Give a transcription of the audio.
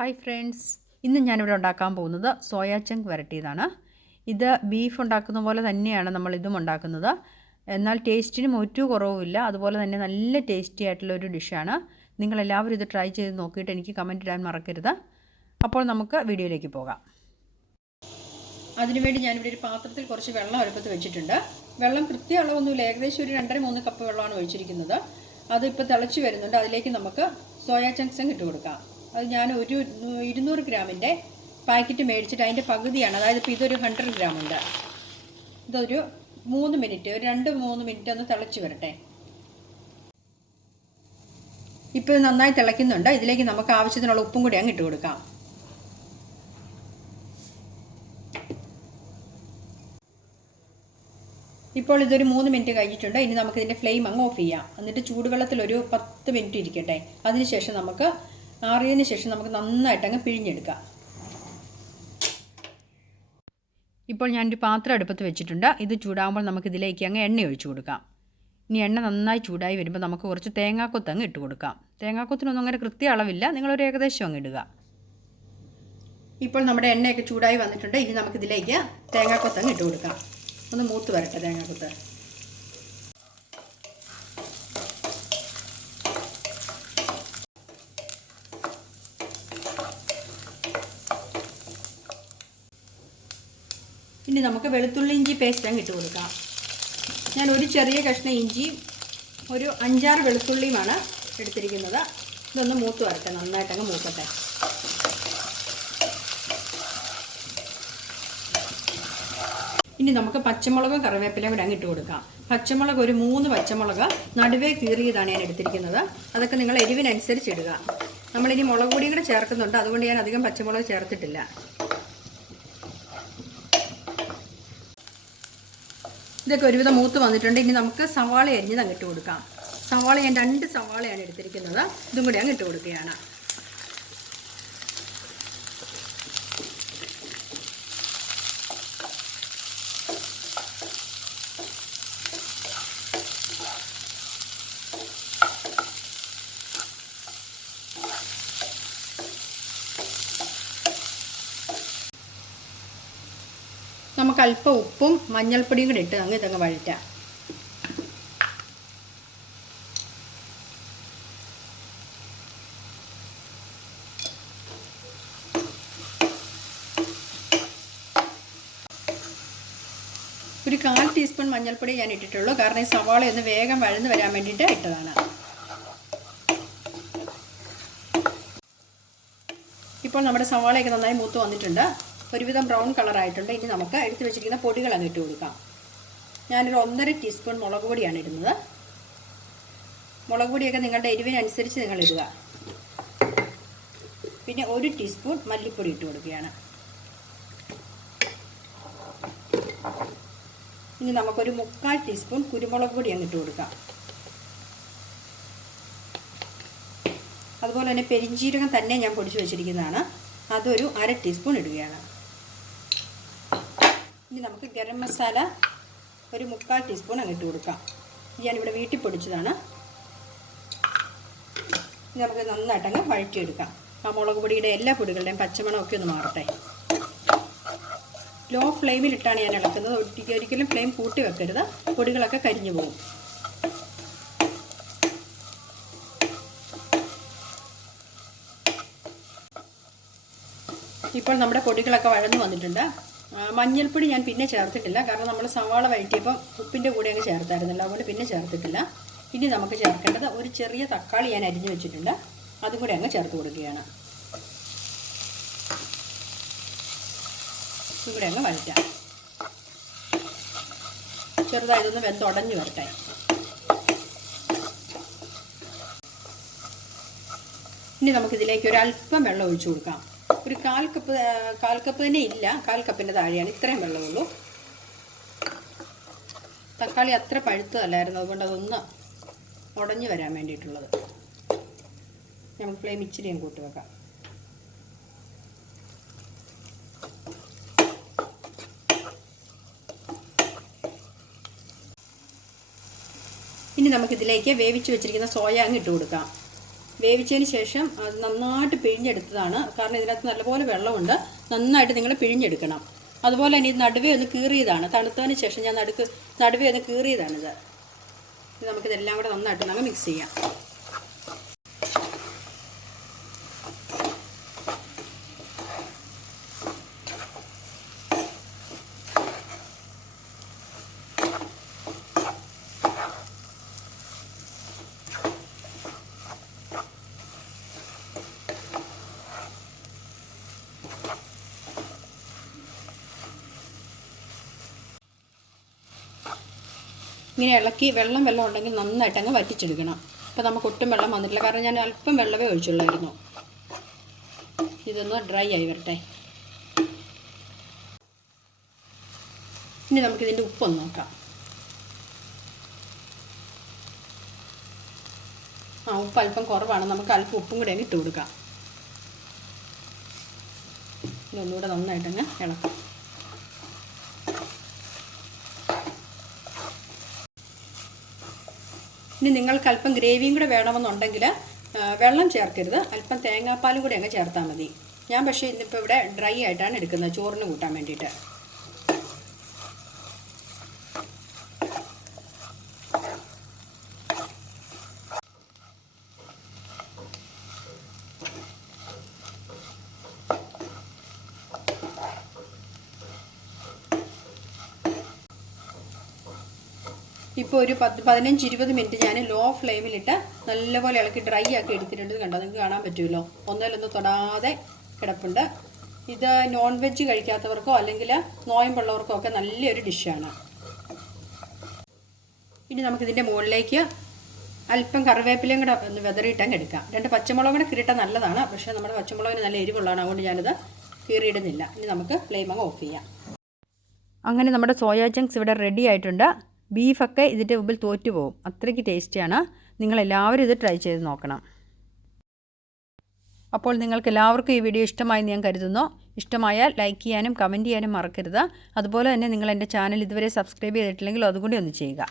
Hi friends, ഇന്ന് ഞാനിവിടെ ഉണ്ടാക്കാൻ പോകുന്നത് സോയാ ചങ്ക് വരട്ടിയതാണ്. ഇത് ബീഫ് ഉണ്ടാക്കുന്ന പോലെ തന്നെയാണ് നമ്മളിതും ഉണ്ടാക്കുന്നത്. എന്നാൽ ടേസ്റ്റിനും ഒരു കുറവുമില്ല. അതുപോലെ തന്നെ നല്ല ടേസ്റ്റി ആയിട്ടുള്ളൊരു ഡിഷാണ്. നിങ്ങളെല്ലാവരും ഇത് ട്രൈ ചെയ്ത് നോക്കിയിട്ട് എനിക്ക് കമൻറ്റ് ഇടാൻ മറക്കരുത്. അപ്പോൾ നമുക്ക് വീഡിയോയിലേക്ക് പോകാം. അതിനുവേണ്ടി ഞാനിവിടെ ഒരു പാത്രത്തിൽ കുറച്ച് വെള്ളം അടുപ്പത്ത് വെച്ചിട്ടുണ്ട്. വെള്ളം കൃത്യ അളവൊന്നുമില്ല, ഏകദേശം ഒരു 2.5-3 കപ്പ് വെള്ളമാണ് ഒഴിച്ചിരിക്കുന്നത്. അതിപ്പോൾ തിളച്ച് വരുന്നുണ്ട്. അതിലേക്ക് നമുക്ക് സോയാ ചങ്ക്സ് ഇട്ട് കൊടുക്കാം. അത് ഞാൻ ഒരു 200 ഗ്രാമിൻ്റെ പാക്കറ്റ് മേടിച്ചിട്ട് അതിൻ്റെ പകുതിയാണ്. അതായത് ഇപ്പോൾ ഇതൊരു 100 ഗ്രാം ഉണ്ട്. ഇതൊരു 3 മിനിറ്റ്, ഒരു 2-3 മിനിറ്റ് ഒന്ന് തിളച്ച് വരട്ടെ. ഇപ്പോൾ ഇത് നന്നായി തിളയ്ക്കുന്നുണ്ട്. ഇതിലേക്ക് നമുക്ക് ആവശ്യത്തിനുള്ള ഉപ്പും കൂടി അങ്ങ് ഇട്ട് കൊടുക്കാം. ഇപ്പോൾ ഇതൊരു 3 മിനിറ്റ് കഴിഞ്ഞിട്ടുണ്ട്. ഇനി നമുക്കിതിൻ്റെ ഫ്ലെയിം അങ്ങ് ഓഫ് ചെയ്യാം. എന്നിട്ട് ചൂടുവെള്ളത്തിൽ ഒരു 10 മിനിറ്റ് ഇരിക്കട്ടെ. അതിനുശേഷം നമുക്ക് ആറിയതിന് ശേഷം നമുക്ക് നന്നായിട്ട് അങ്ങ് പിഴിഞ്ഞെടുക്കാം. ഇപ്പോൾ ഞാനൊരു പാത്രം അടുപ്പത്ത് വെച്ചിട്ടുണ്ട്. ഇത് ചൂടാകുമ്പോൾ നമുക്കിതിലേക്ക് അങ്ങ് എണ്ണ ഒഴിച്ചു കൊടുക്കാം. ഇനി എണ്ണ നന്നായി ചൂടായി വരുമ്പോൾ നമുക്ക് കുറച്ച് തേങ്ങാക്കൊത്ത് അങ്ങ് ഇട്ട് കൊടുക്കാം. തേങ്ങാക്കൊത്തിനൊന്നും അങ്ങനെ കൃത്യ അളവില്ല, നിങ്ങളൊരു ഏകദേശം അങ്ങ് ഇടുക. ഇപ്പോൾ നമ്മുടെ എണ്ണയൊക്കെ ചൂടായി വന്നിട്ടുണ്ട്. ഇനി നമുക്കിതിലേക്ക് തേങ്ങാക്കൊത്ത് അങ്ങ് ഇട്ട് കൊടുക്കാം. ഒന്ന് മൂത്ത് വരട്ടെ തേങ്ങാക്കൊത്ത്. ഇനി നമുക്ക് വെളുത്തുള്ളി ഇഞ്ചി പേസ്റ്റ് അങ്ങ് ഇട്ട് കൊടുക്കാം. ഞാൻ ഒരു ചെറിയ കഷ്ണം ഇഞ്ചി, ഒരു 5-6 വെളുത്തുള്ളിയുമാണ് എടുത്തിരിക്കുന്നത്. ഇതൊന്ന് മൂത്ത് വരട്ടെ, നന്നായിട്ടങ്ങ് മൂക്കട്ടെ. ഇനി നമുക്ക് പച്ചമുളകും കറിവേപ്പിലയും കൂടെ അങ്ങിട്ട് കൊടുക്കാം. പച്ചമുളക് ഒരു 3 പച്ചമുളക് നടുവേ കീറിയതാണ് ഞാൻ എടുത്തിരിക്കുന്നത്. അതൊക്കെ നിങ്ങൾ എരിവിനനുസരിച്ച് ഇടുക. നമ്മളിനി മുളക് പൊടിയും കൂടെ ചേർക്കുന്നുണ്ട്, അതുകൊണ്ട് ഞാൻ അധികം പച്ചമുളക് ചേർത്തിട്ടില്ല. ഇതൊക്കെ ഒരുവിധം മൂത്ത് വന്നിട്ടുണ്ട്. ഇനി നമുക്ക് സവാള അരിഞ്ഞത് അങ്ങിട്ട് കൊടുക്കാം. സവാള ഞാൻ 2 സവാളയാണ് എടുത്തിരിക്കുന്നത്. ഇതും കൂടി അങ്ങിട്ട് കൊടുക്കുകയാണ്. നമുക്ക് അല്പം ഉപ്പും മഞ്ഞൾപ്പൊടിയും കൂടി ഇട്ട് അങ്ങ് ഇതങ്ങ് വഴറ്റാം. ഒരു 1/4 ടീസ്പൂൺ മഞ്ഞൾപ്പൊടി ഞാൻ ഇട്ടിട്ടുള്ളൂ, കാരണം ഈ സവാള ഒന്ന് വേഗം വഴന്ന് വരാൻ വേണ്ടിയിട്ട് ഇട്ടതാണ്. ഇപ്പോൾ നമ്മുടെ സവാളയൊക്കെ നന്നായി മൂത്ത് വന്നിട്ടുണ്ട്. ഒരുവിധം ബ്രൗൺ കളറായിട്ടുണ്ട്. ഇനി നമുക്ക് എടുത്ത് വെച്ചിരിക്കുന്ന പൊടികൾ അങ്ങ് ഇട്ട് കൊടുക്കാം. ഞാനൊരു 1.5 ടീസ്പൂൺ മുളക് പൊടിയാണ് ഇടുന്നത്. മുളക് പൊടിയൊക്കെ നിങ്ങളുടെ എരിവിനനുസരിച്ച് നിങ്ങൾ ഇടുക. പിന്നെ 1 ടീസ്പൂൺ മല്ലിപ്പൊടി ഇട്ട് കൊടുക്കുകയാണ്. ഇനി നമുക്കൊരു 3/4 ടീസ്പൂൺ കുരുമുളക് പൊടി അങ്ങ് ഇട്ട് കൊടുക്കാം. അതുപോലെ തന്നെ പെരിഞ്ജീരകം തന്നെ ഞാൻ പൊടിച്ച് വെച്ചിരിക്കുന്നതാണ്. അതൊരു 1/2 ടീസ്പൂൺ ഇടുകയാണ്. ഇനി നമുക്ക് ഗരം മസാല ഒരു 3/4 ടീസ്പൂൺ അങ്ങിട്ട് കൊടുക്കാം. ഞാനിവിടെ വീട്ടിൽ പൊടിച്ചതാണ്. ഇനി നമുക്ക് നന്നായിട്ടങ്ങ് വഴറ്റിയെടുക്കാം. ആ മുളക് പൊടിയുടെ എല്ലാ പൊടികളുടെയും പച്ചമണമൊക്കെ ഒന്ന് മാറട്ടെ. ലോ ഫ്ലെയിമിലിട്ടാണ് ഞാൻ ഇളക്കുന്നത്. ഒരിക്കലും ഫ്ലെയിം കൂട്ടി വെക്കരുത്, പൊടികളൊക്കെ കരിഞ്ഞു പോകും. ഇപ്പോൾ നമ്മുടെ പൊടികളൊക്കെ വഴന്നു വന്നിട്ടുണ്ട്. മഞ്ഞൾപ്പൊടി ഞാൻ പിന്നെ ചേർത്തിട്ടില്ല, കാരണം നമ്മൾ സവാള വഴറ്റിയപ്പം ഉപ്പിൻ്റെ കൂടെ അങ്ങ് ചേർത്തായിരുന്നല്ലോ, അതുകൊണ്ട് പിന്നെ ചേർത്തിട്ടില്ല. ഇനി നമുക്ക് ചേർക്കേണ്ടത് ഒരു ചെറിയ തക്കാളി ഞാൻ അരിഞ്ഞു വെച്ചിട്ടുണ്ട്. അതും കൂടെ അങ്ങ് ചേർത്ത് കൊടുക്കുകയാണ്. ഇതും കൂടെ അങ്ങ് വഴറ്റാം. ചെറുതായതൊന്ന് വെന്തുടഞ്ഞു വരട്ടെ. ഇനി നമുക്കിതിലേക്ക് ഒരു അല്പം വെള്ളം ഒഴിച്ചു കൊടുക്കാം. ഒരു 1/4 കപ്പ് തന്നെ ഇല്ല, 1/4 കപ്പിൻ്റെ താഴെയാണ്. ഇത്രയും വെള്ളമുള്ളൂ. തക്കാളി അത്ര പഴുത്തതല്ലായിരുന്നു, അതുകൊണ്ട് അതൊന്ന് ഉടഞ്ഞു വരാൻ വേണ്ടിയിട്ടുള്ളത്. നമുക്ക് ഫ്ലെയിം ഇച്ചിരി കൂട്ടി വെക്കാം. ഇനി നമുക്കിതിലേക്ക് വേവിച്ച് വെച്ചിരിക്കുന്ന സോയ അങ്ങ് ഇട്ട് കൊടുക്കാം. വേവിച്ചതിന് ശേഷം അത് നന്നായിട്ട് പിഴിഞ്ഞെടുത്തതാണ്. കാരണം ഇതിനകത്ത് നല്ലപോലെ വെള്ളമുണ്ട്. നന്നായിട്ട് നിങ്ങൾ പിഴിഞ്ഞെടുക്കണം. അതുപോലെ തന്നെ ഇത് നടുവേ ഒന്ന് കീറിയതാണ്. തണുത്തതിന് ശേഷം ഞാൻ നടുവേ ഒന്ന് കീറിയതാണിത്. ഇത് നമുക്കിതെല്ലാം കൂടെ നന്നായിട്ട് മിക്സ് ചെയ്യാം. ഇങ്ങനെ ഇളക്കി വെള്ളം ഉണ്ടെങ്കിൽ നന്നായിട്ട് അങ്ങ് വറ്റിച്ചെടുക്കണം. അപ്പോൾ നമുക്ക് ഒട്ടും വെള്ളം വന്നിട്ടില്ല, കാരണം ഞാൻ അല്പം വെള്ളമേ ഒഴിച്ചുള്ളായിരുന്നു. ഇതൊന്ന് ഡ്രൈ ആയി വരട്ടെ. ഇനി നമുക്കിതിൻ്റെ ഉപ്പൊന്ന് നോക്കാം. ഉപ്പ് അല്പം കുറവാണ്. നമുക്ക് അല്പം ഉപ്പും കൂടെ അങ്ങ് ഇട്ട് കൊടുക്കാം. ഇതൊന്നുകൂടെ നന്നായിട്ടങ്ങ് ഇളക്കാം. ഇനി നിങ്ങൾക്ക് അല്പം ഗ്രേവിയും കൂടെ വേണമെന്നുണ്ടെങ്കിൽ വെള്ളം ചേർക്കരുത്, അല്പം തേങ്ങാപ്പാലും കൂടി അങ്ങ് ചേർത്താൽ മതി. ഞാൻ പക്ഷേ ഇന്നിപ്പോൾ ഇവിടെ ഡ്രൈ ആയിട്ടാണ് എടുക്കുന്നത്, ചോറിന് കൂട്ടാൻ വേണ്ടിയിട്ട്. ഇപ്പോൾ ഒരു 15-20 മിനിറ്റ് ഞാൻ ലോ ഫ്ലെയിമിലിട്ട് നല്ലപോലെ ഇളക്കി ഡ്രൈ ആക്കി എടുത്തിട്ടുണ്ട്. കണ്ടോ, നിങ്ങൾക്ക് കാണാൻ പറ്റുമല്ലോ. ഒന്നിലൊന്ന് തൊടാതെ കിടപ്പുണ്ട്. ഇത് നോൺ വെജ് കഴിക്കാത്തവർക്കോ അല്ലെങ്കിൽ നോയമ്പുള്ളവർക്കോ ഒക്കെ നല്ലൊരു ഡിഷാണ്. ഇനി നമുക്കിതിൻ്റെ മുകളിലേക്ക് അല്പം കറിവേപ്പിലയും കൂടെ ഒന്ന് വിതറിയിട്ടങ്ങ് എടുക്കാം. 2 പച്ചമുളകും കൂടെ കീറിയിട്ടാൽ നല്ലതാണ്. പക്ഷേ നമ്മുടെ പച്ചമുളകിന് നല്ല എരിവുള്ളതാണ്, അതുകൊണ്ട് ഞാനത് കീറിയിടുന്നില്ല. ഇനി നമുക്ക് ഫ്ലെയിം അങ്ങ് ഓഫ് ചെയ്യാം. അങ്ങനെ നമ്മുടെ സോയാ ചങ്ക്സ് ഇവിടെ റെഡി ആയിട്ടുണ്ട്. ബീഫൊക്കെ ഇതിൻ്റെ മുമ്പിൽ തോറ്റുപോകും, അത്രയ്ക്ക് ടേസ്റ്റിയാണ്. നിങ്ങളെല്ലാവരും ഇത് ട്രൈ ചെയ്ത് നോക്കണം. അപ്പോൾ നിങ്ങൾക്ക് എല്ലാവർക്കും ഈ വീഡിയോ ഇഷ്ടമായി ഞാൻ കരുതുന്നു. ഇഷ്ടമായാൽ ലൈക്ക് ചെയ്യാനും കമൻറ്റ് ചെയ്യാനും മറക്കരുത്. അതുപോലെ തന്നെ നിങ്ങൾ എൻ്റെ ചാനൽ ഇതുവരെ സബ്സ്ക്രൈബ് ചെയ്തിട്ടില്ലെങ്കിൽ അതുകൂടി ഒന്ന് ചെയ്യുക.